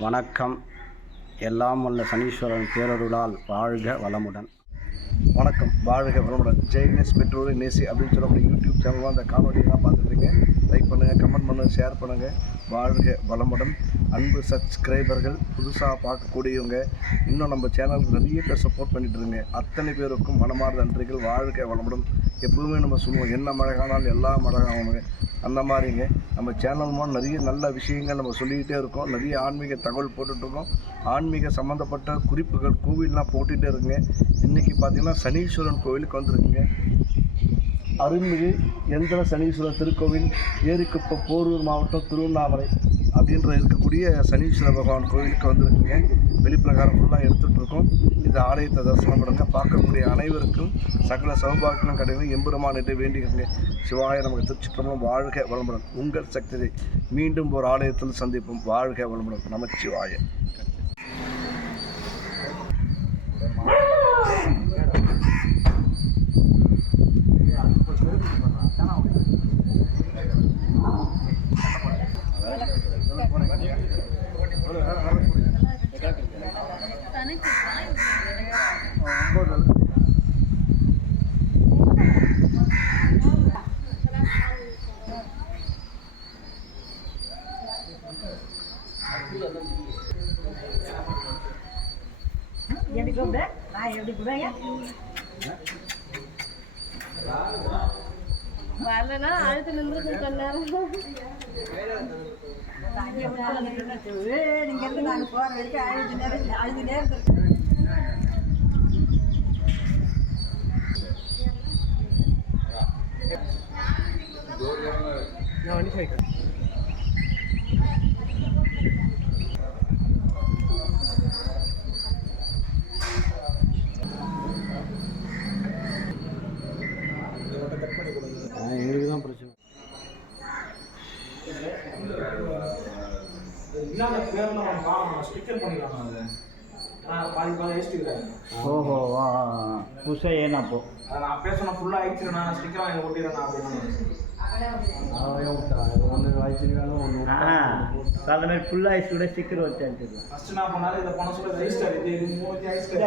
வணக்கம். எல்லாம் வல்ல சனீஸ்வரன் பேரருளால் வாழ்க வளமுடன். வணக்கம். வாழ்க வளமுடன். ஜெய்னஸ் பெற்றோர் நேசி அப்படின்னு சொல்லக்கூடிய யூடியூப் சேனலாக அந்த காணொலியெல்லாம் பார்த்துருக்கீங்க. லைக் பண்ணுங்கள் கமெண்ட் பண்ணுங்கள் ஷேர் பண்ணுங்கள் வாழ்க வளமுடன். அன்பு சப்ஸ்கிரைபர்கள் புதுசாக பார்க்கக்கூடியவங்க இன்னும் நம்ம சேனலுக்கு நிறைய பேர் சப்போர்ட் பண்ணிட்டுருங்க அத்தனை பேருக்கும் மனமார்ந்த நன்றிகள். வாழ்க வளமுடன். எப்பவுமே நம்ம சொல்லுவோம் என்ன மழை காணாலும் எல்லா மழை அந்த மாதிரிங்க. நம்ம சேனல் மூலம் நிறைய நல்ல விஷயங்கள் நம்ம சொல்லிக்கிட்டே இருக்கோம். நிறைய ஆன்மீக தகவல் போட்டுட்ருக்கோம். ஆன்மீக சம்மந்தப்பட்ட குறிப்புகள் கோவில்லாம் போட்டுகிட்டே இருக்குங்க. இன்றைக்கி பார்த்தீங்கன்னா சனீஸ்வரன் கோவிலுக்கு வந்திருக்குங்க. அருள்மிகு எந்திர சனீஸ்வரர் திருக்கோவில் ஏரிக்குப்பம் போரூர் மாவட்டம் திருவண்ணாமலை. அப்படின்ற இருக்கக்கூடிய சனீஸ்வர பகவான் கோவிலுக்கு வந்திருக்குங்க. வெளிப்பிரகாரம் ஃபுல்லாக எடுத்துகிட்ருக்கோம் இது இந்த ஆலயத்தை தரிசனம் பண்ணுங்க. பார்க்கக்கூடிய அனைவருக்கும் சகல சௌபாகியம் கிடையாது எம்பெருமானிட்டு வேண்டிக்கிறங்க. சிவாய நமக்கு திருச்சிற்றம்பலம் வாழ்க வளமுடன். உங்கள் சக்தியை மீண்டும் ஒரு ஆலயத்தில் சந்திப்போம். வாழ்க வளமுடன். நமச்சிவாய எப்படி கூப்பிடு நான் எப்படி கூப்பிடுங்க வரலன்னா அழுத்து நின்று கொஞ்ச நேரம். நீங்க இருந்து நாங்கள் போகிற வரைக்கும் அழுது நேரம் அழுது நேரம் இல்லாத பேர்ல அவன் காணும் ஸ்டிக்கர் பண்ணிக்கலாம் அது பாதி பாதி ஏசிட்டுக்கிறேன் ஓஹோ வா புதுசாக ஏனாப்போ நான் பேசணும் ஃபுல்லாக ஆயிடுச்சு நான் ஸ்டிக்கர் வாங்கி ஒட்டிடுறேன் அப்படின்னு மாதிரி ஐஸ் கூட ஸ்டிக்கர் வச்சு அனுப்பிச்சிடலாம் ஃபர்ஸ்ட் நான் பண்ணாலும் இதை பண்ண சொல்ல ரெஜிஸ்டர் இது இது மூணு ஐஸ்டர்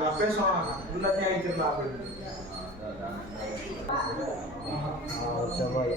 நான் பேசுவேன் எல்லாத்தையும் ஆயிடுச்சிருந்தா அப்படின்னு செவ்வாய்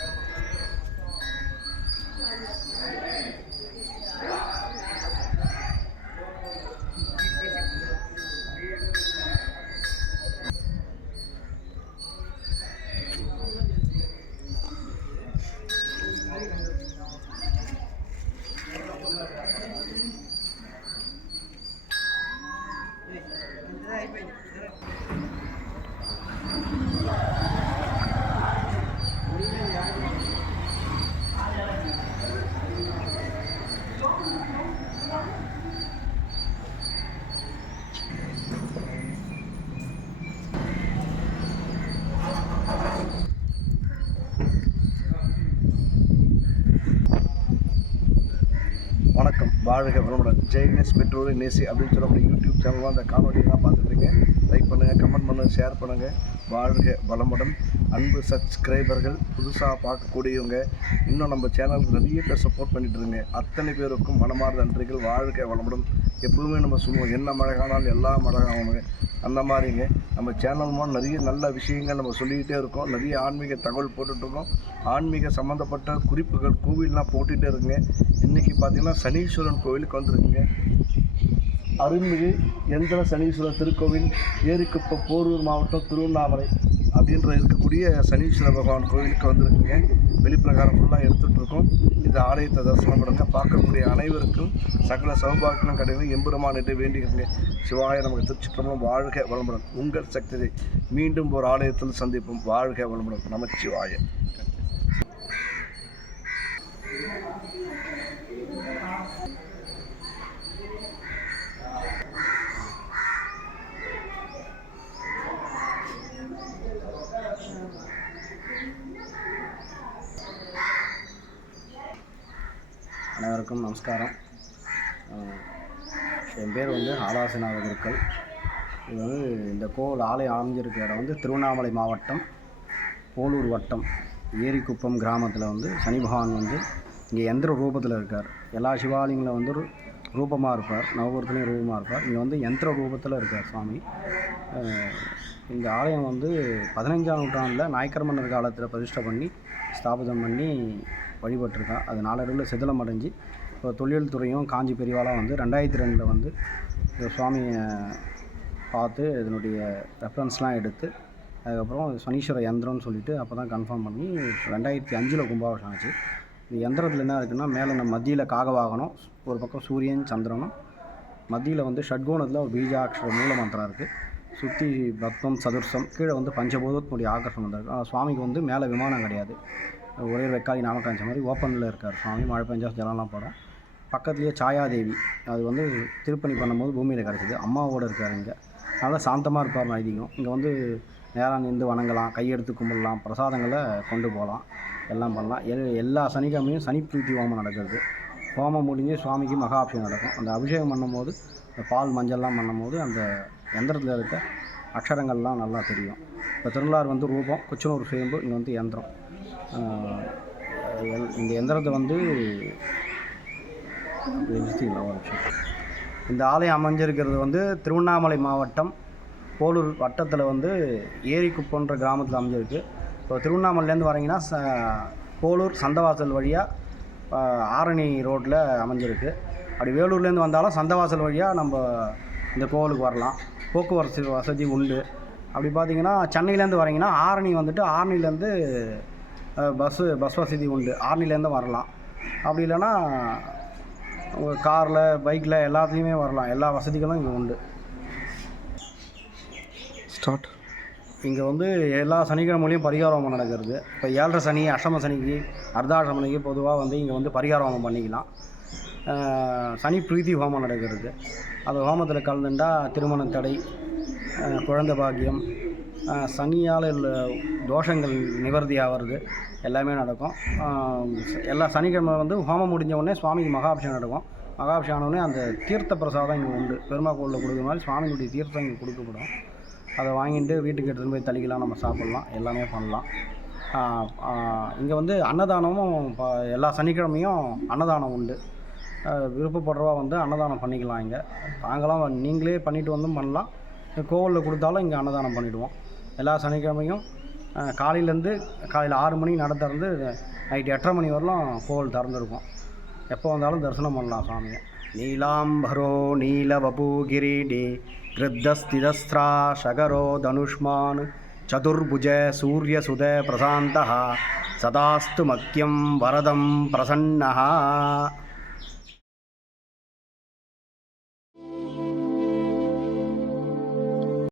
வாழ்க வளமுடன். ஜெயகணேஷ் பெற்றோர் நேசி அப்படின்னு சொல்லக்கூடிய யூடியூப் சேனலில் அந்த காணொலியெல்லாம் பார்த்துருக்கீங்க லைக் பண்ணுங்கள் கமெண்ட் பண்ணுங்கள் ஷேர் பண்ணுங்கள் வாழ்க வளமுடன். அன்பு சப்ஸ்கிரைபர்கள் புதுசாக பார்க்கக்கூடியவங்க இன்னும் நம்ம சேனலுக்கு நிறைய பேர் சப்போர்ட் பண்ணிட்டு இருங்க. அத்தனை பேருக்கும் மனமார்ந்த நன்றிகள். வாழ்க வளமுடன். எப்பவுமே நம்ம சொல்லுவோம் என்ன மழை காணாலும் எல்லா மழை காணுங்க அந்த மாதிரிங்க. நம்ம சேனல் மூலம் நிறைய நல்ல விஷயங்கள் நம்ம சொல்லிக்கிட்டே இருக்கோம். நிறைய ஆன்மீக தகவல் போட்டுட்ருக்கோம் ஆன்மீக சம்மந்தப்பட்ட குறிப்புகள் கோவில்லாம் போட்டுகிட்டே இருக்குங்க. இன்றைக்கி பார்த்தீங்கன்னா சனீஸ்வரன் கோவிலுக்கு வந்திருக்குங்க. அருள்மிகு எந்திர சனீஸ்வரர் திருக்கோவில் ஏரிக்குப்பம் போரூர் மாவட்டம் திருவண்ணாமலை அப்படின்ற இருக்கக்கூடிய சனீஸ்வர பகவான் கோவிலுக்கு வந்திருக்குங்க. வெளிப்பிரகாரம் ஃபுல்லாக எடுத்து ஆலயத்தை தரிசனம் பண்ணுங்க. பார்க்கக்கூடிய அனைவருக்கும் சகல சௌபாகியம் கிடையாது எம்பெருமானிட்டு வேண்டிக்கிறீங்க. சிவாய நமக்கு திருச்சிற்றம்பலம் வாழ்க வளமுடன். உங்கள் சக்தியை மீண்டும் ஒரு ஆலயத்தில் சந்திப்போம். வாழ்க வளமுடன். நமச்சிவாய. அனைவருக்கும் நமஸ்காரம். என் பேர் வந்து ஆலாசனா குருக்கள் இது வந்து இந்த கோவில் ஆலயம் அமைஞ்சிருக்க இடம் வந்து திருவண்ணாமலை மாவட்டம் போலூர் வட்டம் ஏரிக்குப்பம் கிராமத்தில் வந்து சனி பகவான் வந்து இங்கே எந்திர ரூபத்தில் இருக்கார். எல்லா சிவாலயங்களும் வந்து ரூபமாக இருப்பார் நவபுரத்துலேயும் ரூபமாக இருப்பார். இங்கே வந்து எந்திர ரூபத்தில் இருக்கார் சுவாமி. இந்த ஆலயம் வந்து பதினஞ்சாம் நூற்றாண்டில் நாயக்கர் மன்னர் காலத்தில் பிரதிஷ்டை பண்ணி ஸ்தாபிதம் பண்ணி வழிபட்டிருக்கான். அது நாளடைவில் சிதிலம் அடைஞ்சு இப்போ தொழில் துறையும் காஞ்சி பெரியவாலாம் வந்து ரெண்டாயிரத்தி ரெண்டில் வந்து இந்த சுவாமியை பார்த்து இதனுடைய ரெஃபரன்ஸ்லாம் எடுத்து அதுக்கப்புறம் சனீஸ்வர யந்திரம்னு சொல்லிட்டு அப்போ தான் கன்ஃபார்ம் பண்ணி ரெண்டாயிரத்தி அஞ்சில் கும்பாபிஷேகம் ஆச்சு. இந்த யந்திரத்தில் என்ன இருக்குன்னா மேலே நம்ம மத்தியில் காகவாகனம் ஒரு பக்கம் சூரியன் சந்திரனும் மத்தியில் வந்து ஷட்கோணத்தில் ஒரு பீஜாட்சர மூல மந்திரம் இருக்குது சுற்றி பத்மம் சதுர்சம் கீழே வந்து பஞ்சபூதத்தினுடைய ஆகர்ஷம் வந்திருக்கு. ஆனால் சுவாமிக்கு வந்து மேலே விமானம் கிடையாது. ஒரே வெக்காளி நாமக்காஞ்ச மாதிரி ஓப்பனில் இருக்கார். சுவாமி மழை பெஞ்சா ஜலம்லாம் படம். பக்கத்துலேயே சாயாதேவி. அது வந்து திருப்பணி பண்ணும்போது பூமியில் கிடச்சிது. அம்மாவோட இருக்கார் இங்கே. நல்லா சாந்தமாக இருப்பார் ஐதீகம். இங்கே வந்து நேராக நின்று வணங்கலாம் கையெடுத்து கும்பிடலாம் பிரசாதங்களை கொண்டு போகலாம் எல்லாம் பண்ணலாம். எல் எல்லா சனிக்கிழமையும் சனி பிரீத்தி ஹோமம் நடக்கிறது. ஹோமம் முடிஞ்சு சுவாமிக்கு மகா அபிஷேகம் நடக்கும். அந்த அபிஷேகம் பண்ணும்போது இந்த பால் மஞ்சள்லாம் பண்ணும்போது அந்த யந்திரத்தில் இருக்க அக்ஷரங்கள்லாம் நல்லா தெரியும். இப்போ திருநள்ளாறு வந்து ரூபம் குச்சனூர் சேம்பு இங்கே வந்து யந்திரம் இந்த எந்திரத்தை வந்து இந்த ஆலயம் அமைஞ்சிருக்கிறது வந்து திருவண்ணாமலை மாவட்டம் போலூர் வட்டத்தில் வந்து ஏரிக்குப்பன்ற கிராமத்தில் அமைஞ்சிருக்கு. இப்போ திருவண்ணாமலையிலேருந்து வரீங்கன்னா ச போலூர் சந்தவாசல் வழியாக ஆரணி ரோட்டில் அமைஞ்சிருக்கு. அப்படி வேலூர்லேருந்து வந்தாலும் சந்தவாசல் வழியாக நம்ம இந்த கோவிலுக்கு வரலாம். போக்குவரத்து வசதி உண்டு. அப்படி பார்த்தீங்கன்னா சென்னையிலேருந்து வரீங்கன்னா ஆரணி வந்துட்டு ஆரணிலேருந்து பஸ்ஸு பஸ் வசதி உண்டு. ஆரணிலேருந்து வரலாம். அப்படி இல்லைன்னா காரில் பைக்கில் எல்லாத்துலேயுமே வரலாம். எல்லா வசதிகளும் இங்கே உண்டு. ஸ்டார்ட் இங்கே வந்து எல்லா சனிக்கிழமையிலையும் பரிகார ஹோமம் நடக்கிறது. இப்போ ஏழரை சனி அஷ்டம சனிக்கு அர்த்தாஷ்டமனிக்கு பொதுவாக வந்து இங்கே வந்து பரிகார ஹோமம் பண்ணிக்கலாம் சனி பிரீத்தி ஹோமம் நடக்கிறது. அந்த ஹோமத்தில் கலந்துட்டா திருமண தடை குழந்தை பாக்கியம் சனியால் உள்ள தோஷங்கள் நிவர்த்தி ஆகிறது எல்லாமே நடக்கும். எல்லா சனிக்கிழமை வந்து ஹோமம் முடிஞ்ச உடனே சுவாமிக்கு மகாபிஷேகம் நடக்கும். மகாபிஷேகம் ஆன அந்த தீர்த்த பிரசாதம் இங்கே உண்டு. பெருமா கோவிலில் கொடுக்குற மாதிரி சுவாமியுடைய தீர்த்தம் இங்கே கொடுக்கப்படும். அதை வாங்கிட்டு வீட்டுக்கு எடுத்துகிட்டு போய் தளிக்கலாம் நம்ம சாப்பிட்லாம் எல்லாமே பண்ணலாம். இங்கே வந்து அன்னதானமும் ப எல்லா சனிக்கிழமையும் அன்னதானம் உண்டு. விருப்பப்படுறவா வந்து அன்னதானம் பண்ணிக்கலாம் இங்கே. நாங்களாம் நீங்களே பண்ணிட்டு வந்தும் பண்ணலாம். கோவிலில் கொடுத்தாலும் இங்கே அன்னதானம் பண்ணிவிடுவோம் எல்லா சனிக்கிழமையும் காலையிலேருந்து காலையில் ஆறு மணிக்கு நட திறந்து நைட்டு எட்டரை மணி வரலாம் கோவில் திறந்துருக்கும். எப்போ வந்தாலும் தரிசனம் பண்ணலாம் சாமியை. நீலாம்பரோ நீலவபூ கிரீடி கிருத்தஸ்திதஸ்திரா ஷகரோ தனுஷ்மான் சதுர்புஜ சூரியசுத பிரசாந்தः சதாஸ்து மக்கியம் வரதம் பிரசன்னः